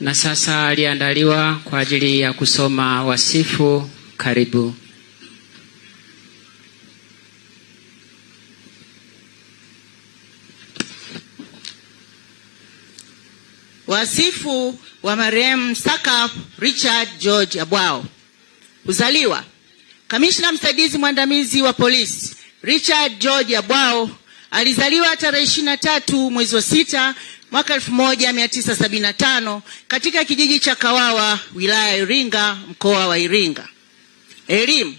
Na sasa aliandaliwa kwa ajili ya kusoma wasifu. Karibu. Wasifu wa marehemu Sakap Richard George Abwao. Kuzaliwa: Kamishna msaidizi mwandamizi wa polisi Richard George Abwao alizaliwa tarehe 23 mwezi wa 6 mwaka 1975 katika kijiji cha Kawawa, wilaya ya Iringa, mkoa wa Iringa. Elimu: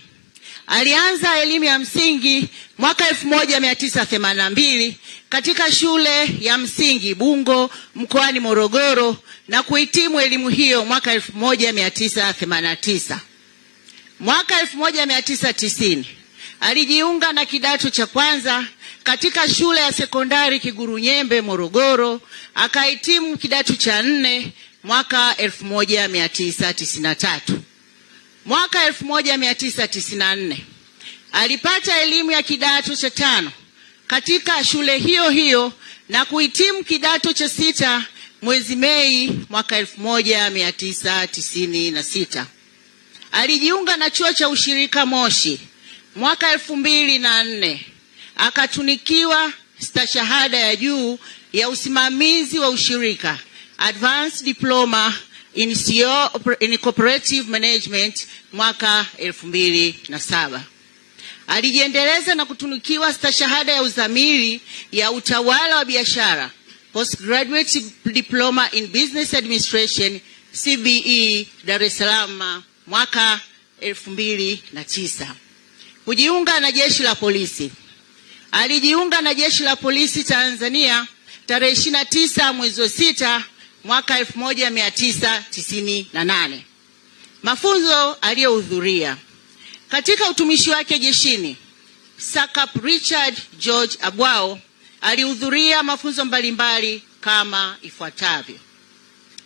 alianza elimu ya msingi mwaka 1982 katika shule ya msingi Bungo mkoani Morogoro na kuhitimu elimu hiyo mwaka 1989. Mwaka 1990 alijiunga na kidato cha kwanza katika shule ya sekondari Kigurunyembe Morogoro, akahitimu kidato cha 4 mwaka 1993. Mwaka 1994 alipata elimu ya kidato cha 5 katika shule hiyo hiyo na kuhitimu kidato cha 6 mwezi Mei mwaka 1996. Alijiunga na chuo cha ushirika Moshi mwaka 2004, akatunikiwa stashahada ya juu ya usimamizi wa ushirika, Advanced Diploma in Cooperative Management mwaka 2007. Alijiendeleza na kutunukiwa stashahada ya uzamili ya utawala wa biashara, Postgraduate Diploma in Business Administration CBE, Dar es Salaam mwaka 2009. Kujiunga na jeshi la polisi: alijiunga na jeshi la polisi Tanzania tarehe 29 mwezi wa 6 mwaka 1998. Mafunzo aliyohudhuria: katika utumishi wake jeshini, Sakap Richard George Abwao alihudhuria mafunzo mbalimbali kama ifuatavyo: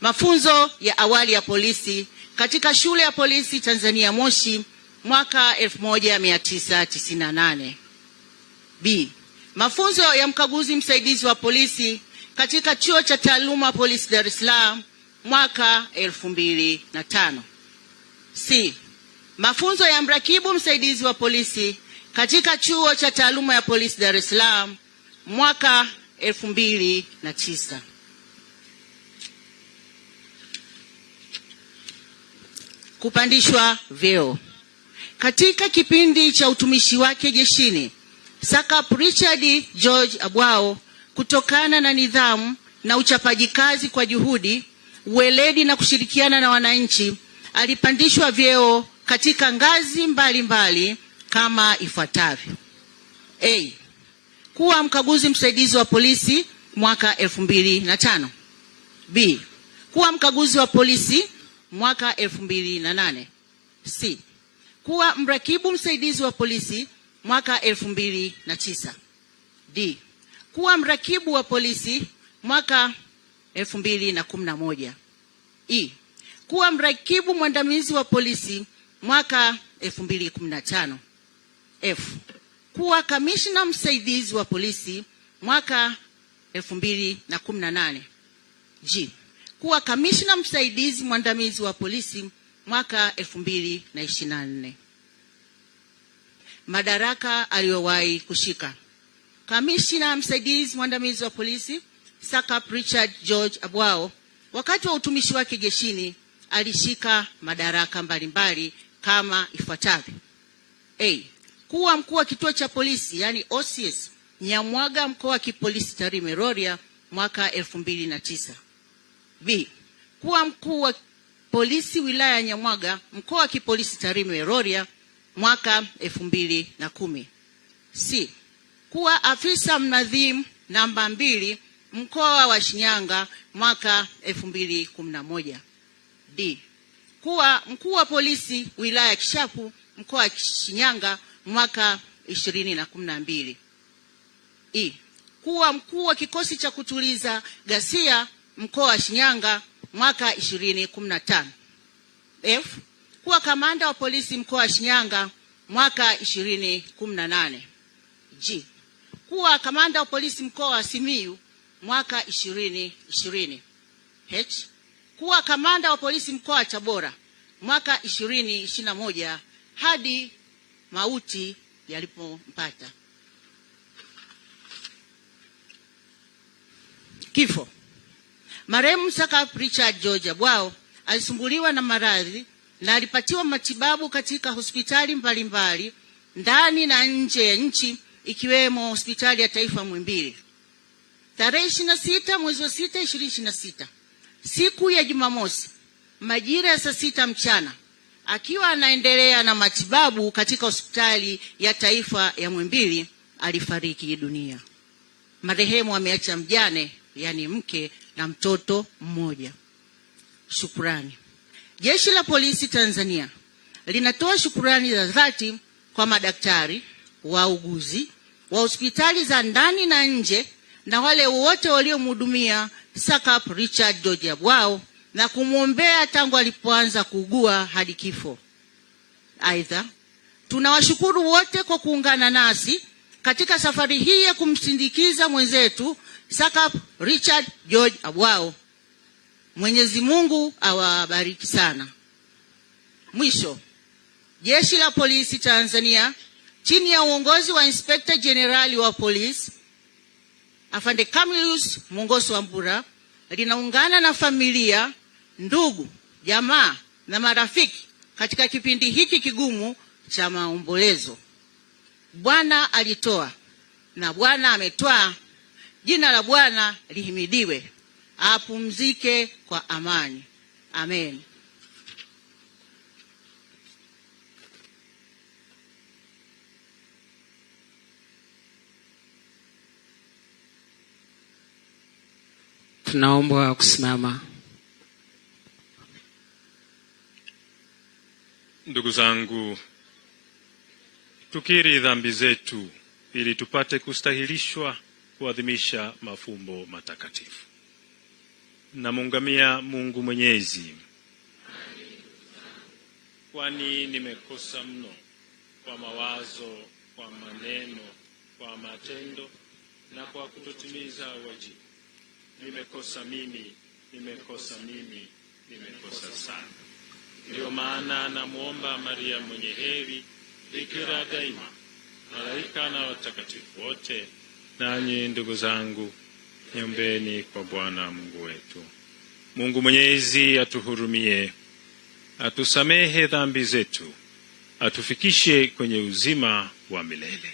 mafunzo ya awali ya polisi katika shule ya polisi Tanzania Moshi mwaka 1998. B. Mafunzo ya mkaguzi msaidizi wa polisi katika chuo cha taaluma polisi Dar es Salaam mwaka 2005. C. Mafunzo ya mrakibu msaidizi wa polisi katika chuo cha taaluma ya polisi Dar es Salaam mwaka 2009. Kupandishwa vyeo: katika kipindi cha utumishi wake jeshini, Sakap Richard George Abwao, kutokana na nidhamu na uchapaji kazi kwa juhudi, uweledi na kushirikiana na wananchi, alipandishwa vyeo katika ngazi mbalimbali kama ifuatavyo: A. Kuwa mkaguzi msaidizi wa polisi mwaka 2005. B. Kuwa mkaguzi wa polisi mwaka 2008. C. Kuwa mrakibu msaidizi wa polisi mwaka 2009. D. Kuwa mrakibu wa polisi mwaka 2011. E. Kuwa mrakibu mwandamizi wa polisi mwaka 2015. F. Kuwa kamishna msaidizi wa polisi mwaka 2018. G. Kuwa kamishna msaidizi mwandamizi wa polisi mwaka 2024. Madaraka aliyowahi kushika: kamishna msaidizi mwandamizi wa polisi Sakap Richard George Abwao, wakati wa utumishi wake jeshini, alishika madaraka mbalimbali kama ifuatavyo: A. Kuwa mkuu wa kituo cha polisi yani OCS Nyamwaga, mkoa wa kipolisi Tarime Rorya mwaka 2009. B. Kuwa mkuu wa polisi wilaya ya Nyamwaga, mkoa wa kipolisi Tarime Rorya mwaka 2010. C. Kuwa afisa mnadhimu namba 2 mkoa wa Shinyanga mwaka 2011. D. Kuwa mkuu wa polisi wilaya ya Kishapu, mkoa wa Shinyanga mwaka 2012. E. Kuwa mkuu wa kikosi cha kutuliza ghasia mkoa wa Shinyanga mwaka 2015. F. Kuwa kamanda wa polisi mkoa wa Shinyanga mwaka 2018. G. Kuwa kamanda wa polisi mkoa wa Simiyu mwaka 2020. H. kuwa kamanda wa polisi mkoa wa Tabora mwaka 2021 hadi mauti yalipompata. Kifo. Marehemu Sakap Richard George Abwao alisumbuliwa na maradhi na alipatiwa matibabu katika hospitali mbalimbali ndani na nje ya nchi ikiwemo hospitali ya taifa Muhimbili. Tarehe 26 mwezi wa 6 2026, siku ya Jumamosi, majira ya saa 6 mchana, akiwa anaendelea na matibabu katika hospitali ya taifa ya Muhimbili, alifariki dunia. Marehemu ameacha mjane, yani mke na mtoto mmoja. Shukrani. Jeshi la Polisi Tanzania linatoa shukrani za dhati kwa madaktari, wauguzi wa hospitali za ndani na nje na wale wote waliomhudumia Sakap Richard George Abwao na kumwombea tangu alipoanza kuugua hadi kifo. Aidha, tunawashukuru wote kwa kuungana nasi katika safari hii ya kumsindikiza mwenzetu Sakap Richard George Abwao. Mwenyezi Mungu awabariki sana. Mwisho, Jeshi la Polisi Tanzania chini ya uongozi wa Inspector General wa Polisi Afande Camillus Mongoso Wambura linaungana na familia, ndugu, jamaa na marafiki katika kipindi hiki kigumu cha maombolezo. Bwana alitoa na Bwana ametwaa. Jina la Bwana lihimidiwe. Apumzike kwa amani. Amen. Tunaomba kusimama. Ndugu zangu, tukiri dhambi zetu ili tupate kustahilishwa kuadhimisha mafumbo matakatifu. Namuungamia Mungu Mwenyezi, kwani nimekosa mno kwa mawazo, kwa maneno, kwa matendo na kwa kutotimiza wajibu. Nimekosa mimi, nimekosa sana. Ndio maana namuomba Maria mwenye heri, bikira daima, malaika na watakatifu wote, nanyi ndugu zangu, niombeni kwa Bwana Mungu wetu. Mungu Mwenyezi atuhurumie, atusamehe dhambi zetu, atufikishe kwenye uzima wa milele.